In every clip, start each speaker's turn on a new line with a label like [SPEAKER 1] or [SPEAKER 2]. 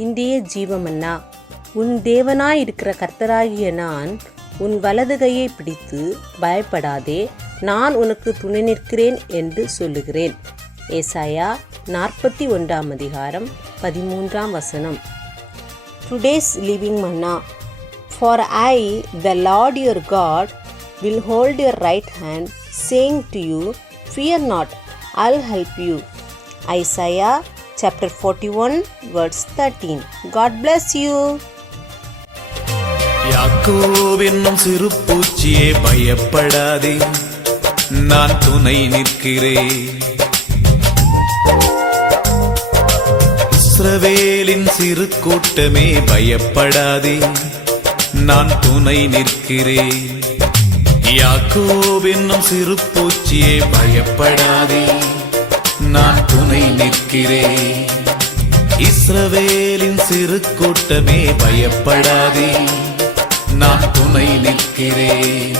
[SPEAKER 1] நிந்திய ஜீவமன்னா உன் தேவனாயிருக்கிற கர்த்தராகிய நான் உன் வலது கையை பிடித்து பயப்படாதே நான் உனக்கு துணை நிற்கிறேன் என்று சொல்லுகிறேன். ஏசாயா நாற்பத்தி ஒன்றாம் அதிகாரம் பதிமூன்றாம் வசனம். Today's living manna for I the Lord your God will hold your right hand saying to you fear not I'll help you Isaiah chapter 41 verse 13. God bless you.
[SPEAKER 2] யாக்கோவென்னும் சிறு பூச்சியே பயப்படாதே நான் துணை நிற்கிறேன் இஸ்ரவேலின் சிறு கூட்டமே பயப்படாதே நான் துணை நிற்கிறேன் யாக்கோவென்னும் சிறு பூச்சியே பயப்படாதே நான் இருக்கிறேன் இஸ்ரவேலின் சிறு கூட்டமே பயப்படாதே. நான் துணை நிற்கிறேன்.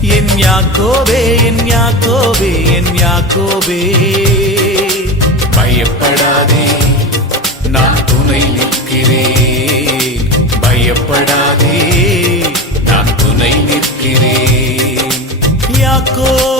[SPEAKER 2] என் யாக்கோவே என் யாக்கோவே என் யாக்கோவே பயப்படாதே. நான் துணை நிற்கிறேன். பயப்படாதே. நான் துணை நிற்கிறேன். யாக்கோ